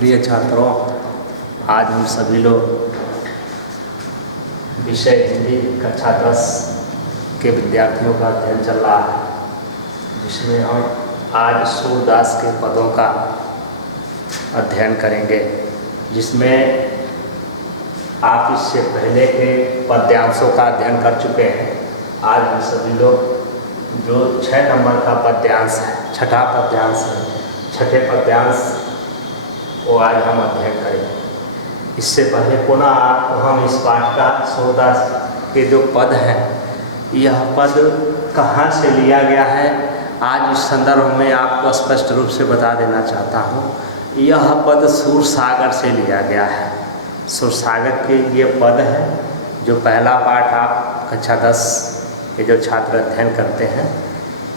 प्रिय छात्रों, आज हम सभी लोग विषय हिंदी कक्षा 10 के विद्यार्थियों का अध्ययन चल रहा है, जिसमें हम आज सूरदास के पदों का अध्ययन करेंगे, जिसमें आप इससे पहले के पद्यांशों का अध्ययन कर चुके हैं। आज हम सभी लोग जो 6 नंबर का पद्यांश है, छठा पद्यांश है, छठे पद्यांश को आज हम अध्ययन करेंगे। इससे पहले पुनः आपको हम इस पाठ का सूरदास के जो पद हैं, यह पद कहाँ से लिया गया है, आज इस संदर्भ में आपको स्पष्ट रूप से बता देना चाहता हूँ। यह पद सूरसागर से लिया गया है। सूरसागर के ये पद है, जो पहला पाठ आप कक्षा 10 के जो छात्र अध्ययन करते हैं,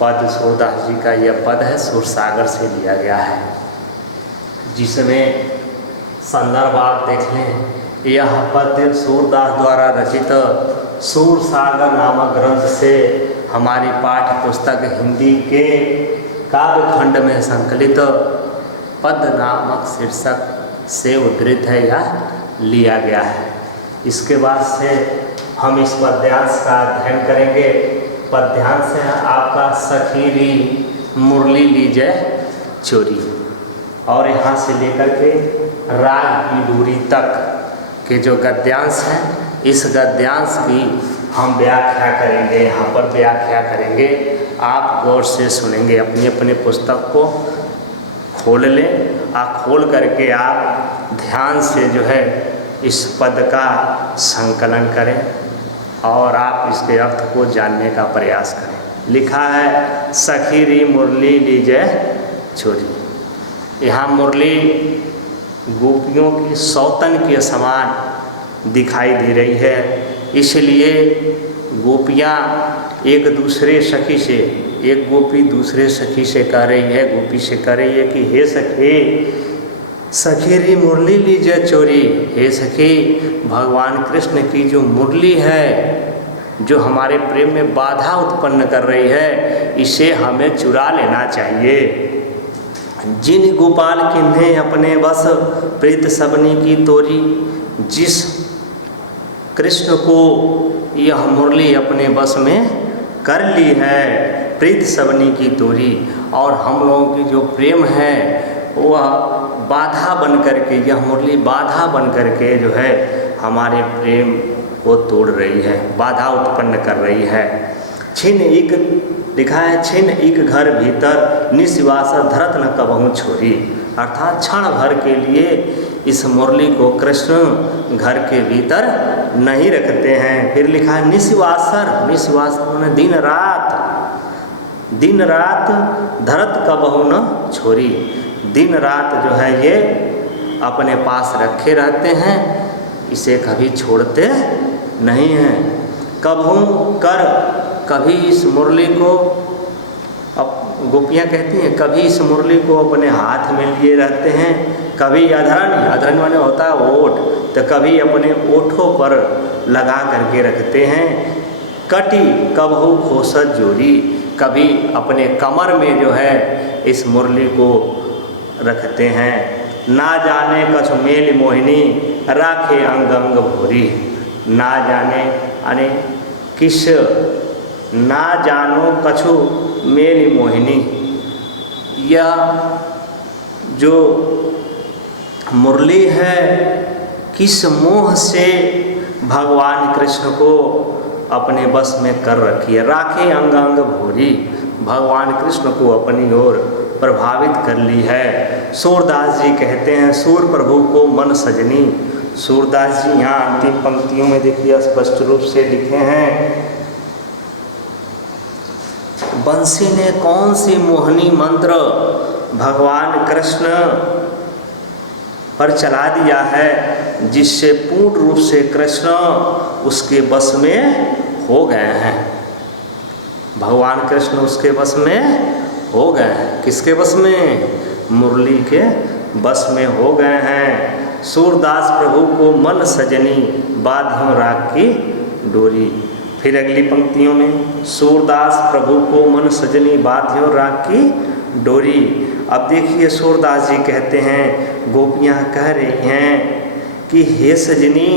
पद सूरदास जी का यह पद है, सूरसागर से लिया गया है, जिसमें संदर्भ आप देख लें। यह पद सूरदास द्वारा रचित सूरसागर नामक ग्रंथ से हमारी पाठ्य पुस्तक हिंदी के काव्यखंड में संकलित पद नामक शीर्षक से उद्धृत है या लिया गया है। इसके बाद से हम इस पद्यांश का अध्ययन करेंगे। पद्यांश है आपका सखी री मुरली लीजय चोरी, और यहाँ से लेकर के राग की दूरी तक के जो गद्यांश हैं, इस गद्यांश की हम व्याख्या करेंगे। यहाँ पर व्याख्या करेंगे, आप गौर से सुनेंगे। अपनी अपनी पुस्तक को खोल लें, खोल करके आप ध्यान से जो है इस पद का संकलन करें और आप इसके अर्थ को जानने का प्रयास करें। लिखा है, सखी री मुरली लीजय छोरी। यहाँ मुरली गोपियों की सौतन के समान दिखाई दे रही है, इसलिए गोपियाँ एक दूसरे सखी से, एक गोपी दूसरे सखी से कह रही है, गोपी से कह रही है कि हे सखी, सखी री मुरली लीजय चोरी। हे सखी, भगवान कृष्ण की जो मुरली है, जो हमारे प्रेम में बाधा उत्पन्न कर रही है, इसे हमें चुरा लेना चाहिए। जिन गोपाल किन्हे अपने बस प्रीत सबनी की तोरी। जिस कृष्ण को यह मुरली अपने बस में कर ली है, प्रीत सबनी की तोरी, और हम लोगों की जो प्रेम है वह बाधा बन करके, यह मुरली बाधा बन करके जो है हमारे प्रेम को तोड़ रही है, बाधा उत्पन्न कर रही है। छिन एक लिखा है, छिन एक घर भीतर निशिवास धरत न कबहू छोरी। अर्थात क्षण भर के लिए इस मुरली को कृष्ण घर के भीतर नहीं रखते हैं। फिर लिखा है निशिवासर, निशिवासर माने दिन रात, दिन रात धरत कबहू न छोरी। दिन रात जो है ये अपने पास रखे रहते हैं, इसे कभी छोड़ते नहीं हैं। कबहू कर, कभी इस मुरली को, अब गोपियाँ कहती हैं, कभी इस मुरली को अपने हाथ में लिए रहते हैं, कभी अधरण, अधरण माने होता है ओठ, तो कभी अपने ओठों पर लगा करके रखते हैं। कटी कबहू खोसत जोरी, कभी अपने कमर में जो है इस मुरली को रखते हैं। ना जाने कछु मेल मोहिनी राखे अंग अंग भोरी। ना जाने यानी किस, ना जानो कछु मेल मोहिनी, यह जो मुरली है किस मोह से भगवान कृष्ण को अपने बस में कर रखी है। राखे अंग अंग भोरी, भगवान कृष्ण को अपनी ओर प्रभावित कर ली है। सूरदास जी कहते हैं, सूर प्रभु को मन सजनी। सूरदास जी यहाँ अंतिम पंक्तियों में देखिए स्पष्ट रूप से लिखे हैं, बंसी ने कौन सी मोहनी मंत्र भगवान कृष्ण पर चला दिया है, जिससे पूर्ण रूप से कृष्ण उसके बस में हो गए हैं। भगवान कृष्ण उसके बस में हो गए हैं। किसके बस में? मुरली के बस में हो गए हैं। सूरदास प्रभु को मन सजनी बाधियों राग की डोरी। फिर अगली पंक्तियों में सूरदास प्रभु को मन सजनी बाधियों राग की डोरी। अब देखिए सूरदास जी कहते हैं, गोपियाँ कह रही हैं कि हे सजनी,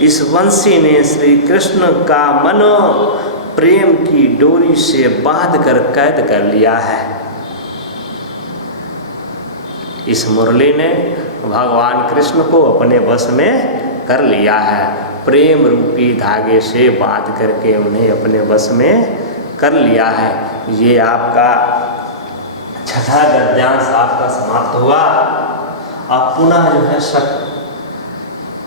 इस वंशी ने श्री कृष्ण का मन प्रेम की डोरी से बांध कर कैद कर लिया है। इस मुरली ने भगवान कृष्ण को अपने वश में कर लिया है, प्रेम रूपी धागे से बांध करके उन्हें अपने वश में कर लिया है। ये आपका छठा गद्यांश आपका समाप्त हुआ। अब पुनः जो है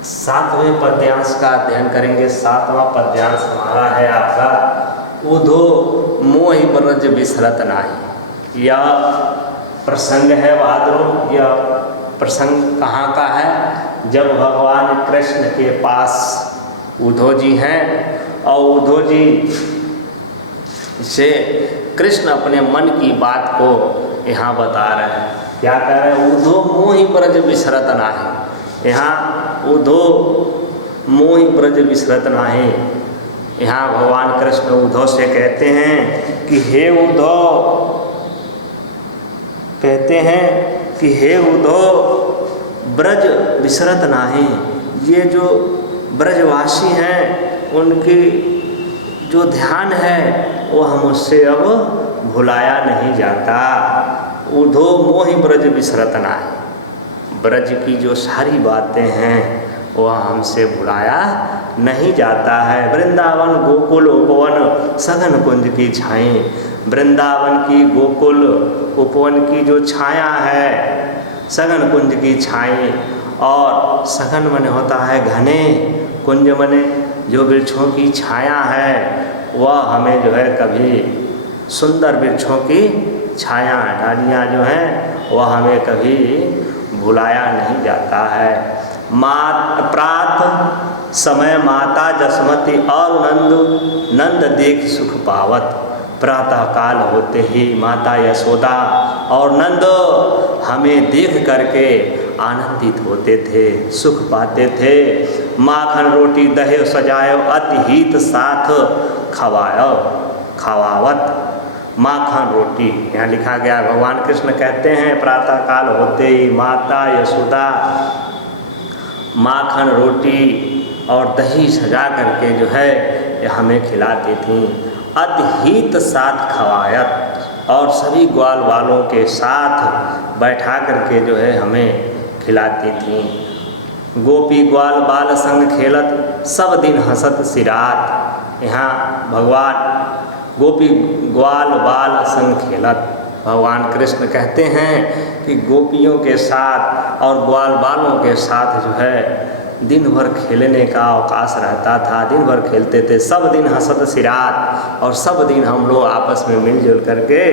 सातवें पद्यांश का अध्ययन करेंगे। सातवां पद्यांश हमारा है आपका उधो मोहि ब्रज बिसरत नाही। यह प्रसंग है बहादुरों, यह प्रसंग कहाँ का है? जब भगवान कृष्ण के पास उद्धव जी हैं और उद्धव जी से कृष्ण अपने मन की बात को यहाँ बता रहे हैं। क्या कह रहे हैं? उद्धव मोहि ब्रज बिसरत नाही। यहाँ उद्धव मोहि ब्रज बिसरत नाही। यहाँ भगवान कृष्ण उद्धव से कहते हैं कि हे उद्धव, कहते हैं कि हे उद्धव ब्रज बिसरत नाही। ये जो ब्रजवासी हैं उनकी जो ध्यान है वो हम उससे अब भुलाया नहीं जाता। उद्धो मोहि ब्रज बिसरत नाही। ब्रज की जो सारी बातें हैं वह हमसे भुलाया नहीं जाता है। वृंदावन गोकुल उपवन सघन कुंज की छाएं। वृंदावन की गोकुल उपवन की जो छाया है, सघन कुंज की छाएं, और सघन मने होता है घने, कुंज मने जो वृक्षों की छाया है वह हमें जो है कभी सुंदर वृक्षों की छाया डालियाँ जो हैं वह हमें कभी भुलाया नहीं जाता है। प्रात समय माता जसमती और नंद देख सुख पावत। प्रातः काल होते ही माता यशोदा और नंद हमें देख करके आनंदित होते थे, सुख पाते थे। माखन रोटी दहे सजायो अति हित साथ खवायो खवावत। माखन रोटी यहाँ लिखा गया, भगवान कृष्ण कहते हैं प्रातः काल होते ही माता यशोदा माखन रोटी और दही सजा करके जो है हमें खिलाती थीं। अतिहित साथ खवायत, और सभी ग्वाल वालों के साथ बैठा करके जो है हमें खिलाती थीं। गोपी ग्वाल बाल संग खेलत सब दिन हंसत सिरात। यहाँ भगवान गोपी ग्वाल बाल संग खेलत, भगवान कृष्ण कहते हैं कि गोपियों के साथ और ग्वाल बालों के साथ जो है दिन भर खेलने का अवकाश रहता था। दिन भर खेलते थे, सब दिन हंसत सिरात, और सब दिन हम लोग आपस में मिलजुल करके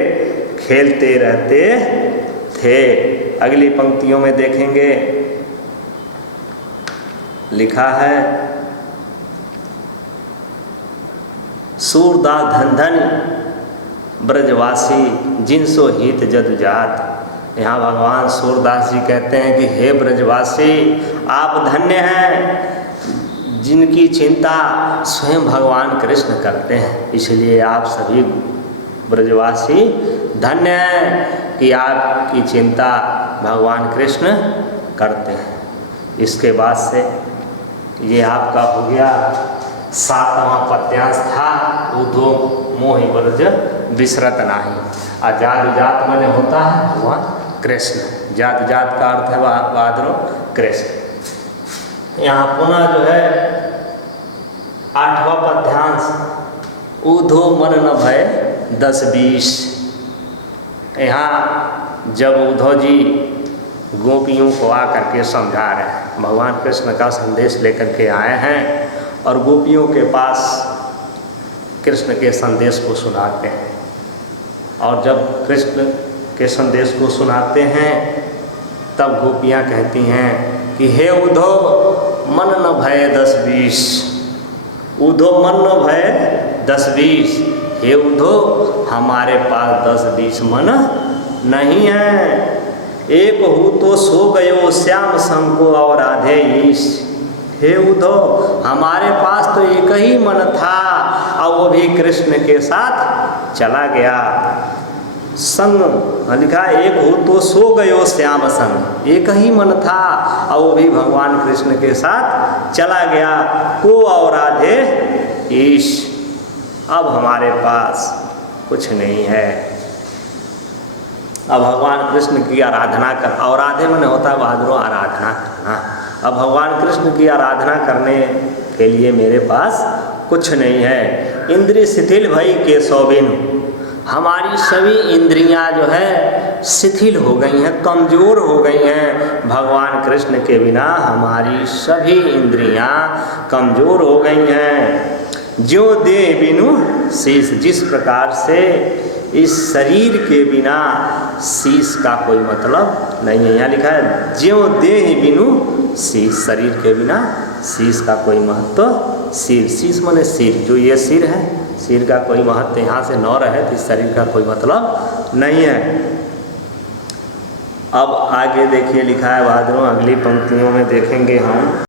खेलते रहते थे। अगली पंक्तियों में देखेंगे लिखा है, सूरदास धन धन ब्रजवासी जिनसो हित जदु जात। यहाँ भगवान सूरदास जी कहते हैं कि हे ब्रजवासी, आप धन्य हैं जिनकी चिंता स्वयं भगवान कृष्ण करते हैं। इसलिए आप सभी ब्रजवासी धन्य हैं कि आपकी चिंता भगवान कृष्ण करते हैं। इसके बाद से ये आपका हो गया सातवां पद्यांश था, उद्धो मोहि ब्रज बिसरत नाही। और जात जात माने होता है वह कृष्ण, जात जात का अर्थ है बहादुरों कृष्ण। यहाँ पुनः जो है आठवां पद्यांश, उद्धो मन न भय 10-20। यहाँ जब उद्धव जी गोपियों को आकर के समझा रहे हैं, भगवान कृष्ण का संदेश लेकर के आए हैं और गोपियों के पास कृष्ण के संदेश को सुनाते हैं। और जब कृष्ण के संदेश को सुनाते हैं तब गोपियाँ कहती हैं कि हे उद्धव मन न भय 10-20। उद्धव मन न भय 10-20। हे उद्धव हमारे पास 10-20 मन नहीं है। एक हूँ तो सो गयो श्याम संको और राधे ईश। हे उद्धव हमारे पास तो एक ही मन था और वो भी कृष्ण के साथ चला गया। संग लिखा है, एक हो तो सो गयो श्याम संग, एक ही मन था और वो भी भगवान कृष्ण के साथ चला गया। को और राधे ईश, अब हमारे पास कुछ नहीं है। अब भगवान कृष्ण की आराधना कर, और राधे मन होता है बहादुरों आराधना करना। अब भगवान कृष्ण की आराधना करने के लिए मेरे पास कुछ नहीं है। इंद्रिय शिथिल भई के सौबिन, हमारी सभी इंद्रियां जो है शिथिल हो गई हैं, कमज़ोर हो गई हैं। भगवान कृष्ण के बिना हमारी सभी इंद्रियां कमज़ोर हो गई हैं। ज्यों देह बिनु शीश, जिस प्रकार से इस शरीर के बिना शीश का कोई मतलब नहीं है। यहाँ लिखा है ज्यों देह बिनु शीश, शरीर के बिना शीश का कोई महत्व, सिर, शीश माने सिर, जो ये सिर है, सिर का कोई महत्व यहाँ से न रहे तो इस शरीर का कोई मतलब नहीं है। अब आगे देखिए लिखा है बहादुरों, अगली पंक्तियों में देखेंगे हम